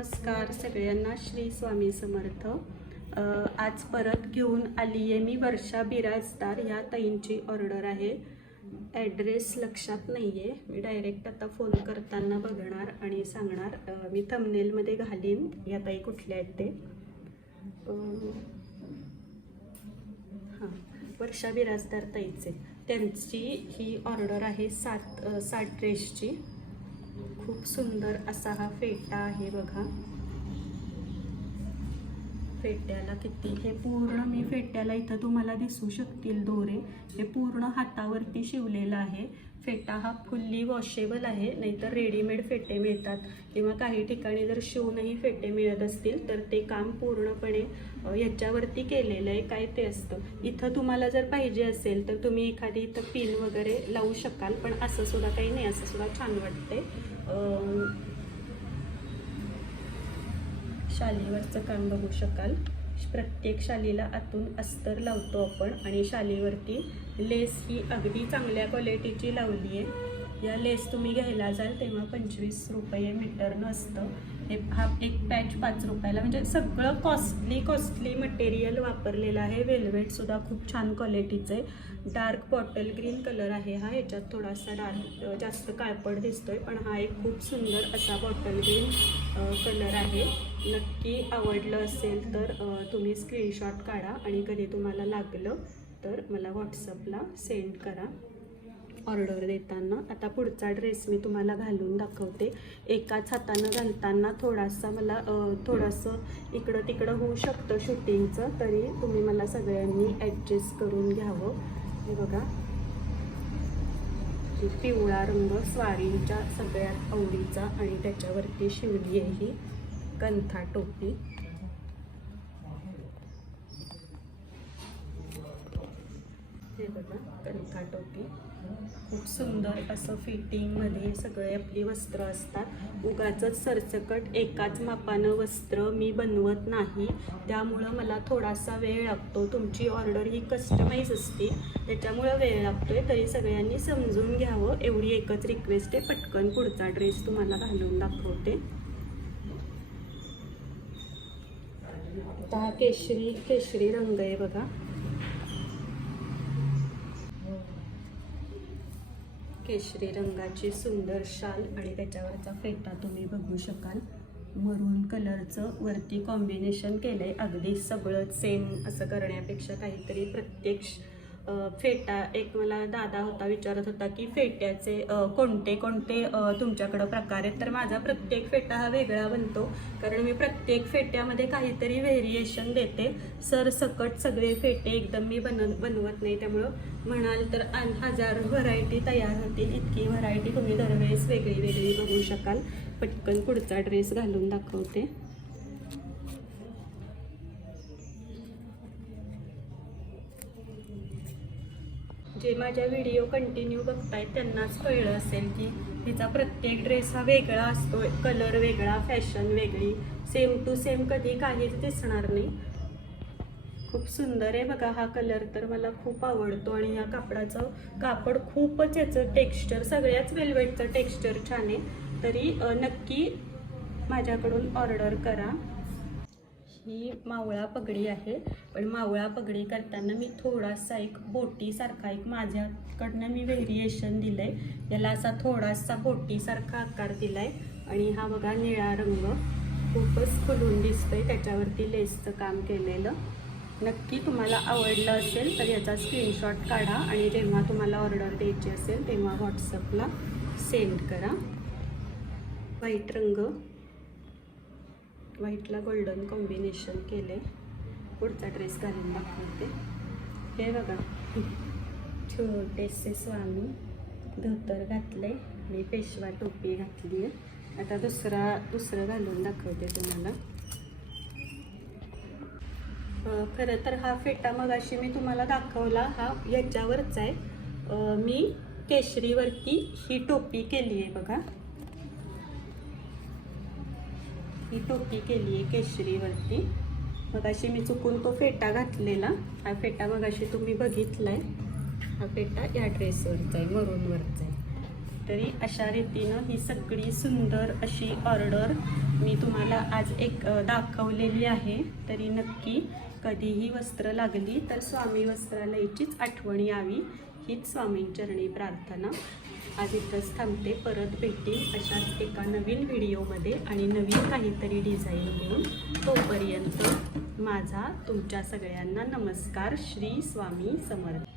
नमस्कार सगळ्यांना श्री स्वामी समर्थ. आज परत घेऊन आली आहे मी वर्षा बिराजदार ह्या ताईंची ऑर्डर आहे. ॲड्रेस लक्षात नाही आहे मी डायरेक्ट आता फोन करताना बघणार आणि सांगणार. मी थंबनेलमध्ये घालीन. या ताई कुठल्या आहेत ते? हां वर्षा बिराजदार ताईचे. त्यांची ही ऑर्डर आहे सात साठ ड्रेसची खूप सुंदर असा हा फेटा आहे बघा. फेट्याला किती हे पूर्ण मी फेट्याला इथं तुम्हाला दिसू शकतील दोरे. हे पूर्ण हातावरती शिवलेलं आहे. फेटा हा फुल्ली वॉशेबल आहे नाहीतर रेडीमेड फेटे मिळतात. किंवा काही ठिकाणी जर शिवूनही फेटे मिळत असतील तर ते काम पूर्णपणे याच्यावरती केलेलं आहे काय ते असतं. इथं तुम्हाला जर पाहिजे असेल तर तुम्ही एखादी इथं पिन वगैरे लावू शकाल पण असं सुद्धा काही नाही असं सुद्धा छान वाटते शालीवरचं काम बघू शकाल. प्रत्येक शालीला आतून अस्तर लावतो आपण आणि शालीवरती लेस ही अगदी चांगल्या क्वालिटीची लावली आहे. या लेस तुम्ही घ्यायला जाल तेव्हा पंचवीस रुपये मीटरनं असतं. हे हा एक पॅच पाच रुपयाला. म्हणजे सगळं कॉस्टली कॉस्टली मटेरियल वापरलेलं आहे. वेल्वेटसुद्धा खूप छान क्वालिटीचं आहे डार्क बॉटल ग्रीन कलर आहे हा. ह्याच्यात थोडासा डार्क जास्त काळपट दिसतोय पण हा एक खूप सुंदर असा बॉटल ग्रीन कलर आहे. नक्की आवडलं असेल तर तुम्ही स्क्रीनशॉट काढा आणि कधी तुम्हाला लागलं तर मला व्हॉट्सअपला सेंड करा. ऑर्डर देताना. आता पुढचा ड्रेस मी तुम्हाला घालून दाखवते. एकाच हातानं घालताना थोडासा मला थोडंसं इकडं तिकडं होऊ शकतं शूटिंगचं तरी तुम्ही मला सगळ्यांनी ॲडजस्ट करून घ्यावं. हे बघा. पिवळा रंग स्वारींच्या सगळ्यात आवडीचा आणि त्याच्यावरती शिवली आहे ही कंथा टोपी. हे बघा कणका टोपी खूप सुंदर असं फिटिंगमध्ये सगळे आपली वस्त्र असतात. उगाच सरसकट एकाच मापानं वस्त्र मी बनवत नाही. त्यामुळं मला थोडासा वेळ लागतो. तुमची ऑर्डर ही कस्टमाइज असते. त्याच्यामुळं वेळ लागतो आहे तरी सगळ्यांनी समजून घ्यावं. एवढी एकच रिक्वेस्ट आहे. पटकन पुढचा ड्रेस तुम्हाला घालून दाखवते. हा केशरी केशरी रंग आहे बघा. केशरी रंगाची सुंदर शाल आणि त्याच्यावरचा फेटा तुम्ही बघू शकाल. मरून कलरचं वरती कॉम्बिनेशन केलं आहे अगदी सगळं सेम असं करण्यापेक्षा काहीतरी प्रत्यक्ष फेटा एक मला दादा होता विचारत होता की फेट्याचे कोणते कोणते तुमच्याकडं प्रकार आहेत? तर माझा प्रत्येक फेटा हा वेगळा बनतो. कारण मी प्रत्येक फेट्यामध्ये काहीतरी व्हेरिएशन देते. सर सकट सगळे फेटे एकदम मी बन बनवत नाही. त्यामुळं म्हणाल तर अन हजार व्हरायटी तयार होतील. इतकी व्हरायटी तुम्ही दरवेळेस वेगळी वेगळी बघू शकाल. पटकन पुढचा ड्रेस घालून दाखवते. जे माझ्या व्हिडिओ कंटिन्यू बघतायत त्यांनाच कळलं असेल की तिचा प्रत्येक ड्रेस हा वेगळा असतो कलर वेगळा फॅशन वेगळी. सेम टू सेम कधी काहीच दिसणार नाही. खूप सुंदर आहे बघा हा कलर तर मला खूप आवडतो आणि या कापडाचं कापड खूपच याचं टेक्स्चर सगळ्याच वेलवेटचं टेक्स्चर छान आहे. तरी नक्की माझ्याकडून ऑर्डर करा. ही मावळा पगडी आहे. पण मावळा पगडी करताना मी थोडासा एक बोटीसारखा एक माझ्याकडनं मी व्हेरिएशन दिलं आहे याला असा थोडासा बोटीसारखा आकार दिला आहे आणि हा बघा निळा रंग. खूपच खुलून दिसतोय. त्याच्यावरती लेसचं काम केलेलं. नक्की तुम्हाला आवडलं असेल तर याचा स्क्रीनशॉट काढा आणि जेव्हा तुम्हाला ऑर्डर द्यायची असेल तेव्हा व्हॉट्सअपला सेंड करा. व्हाईट रंग. व्हाईटला गोल्डन कॉम्बिनेशन केले. पुढचा ड्रेस घालून दाखवते. हे बघा छोटेसे स्वामी धोतर घातले आणि पेशवा टोपी घातली आहे आता दुसरा दुसरं घालून दाखवते तुम्हाला. खरं तर हा फेटा मगाशी मी तुम्हाला दाखवला हा याच्यावरच आहे. मी केशरीवरती ही टोपी केली आहे बघा. ही टोपी केली आहे केशरीवरती. मगाशी मी चुकून तो फेटा घातलेला. हा फेटा मगाशी तुम्ही बघितला आहे हा फेटा या ड्रेसवरचा आहे मरूनवरचा आहे. तरी अशा रीतीनं ही सगळी सुंदर अशी ऑर्डर मी तुम्हाला आज एक दाखवलेली आहे. तरी नक्की कधीही वस्त्र लागली तर स्वामी वस्त्रालयाचीच आठवण यावी. हीच स्वामींचरणी प्रार्थना. आज इथंच थांबते. परत भेटेल अशाच एका नवीन व्हिडिओमध्ये आणि नवीन काहीतरी डिझाईन घेऊन. तोपर्यंत माझा तुमच्या सगळ्यांना नमस्कार. श्री स्वामी समर्थ.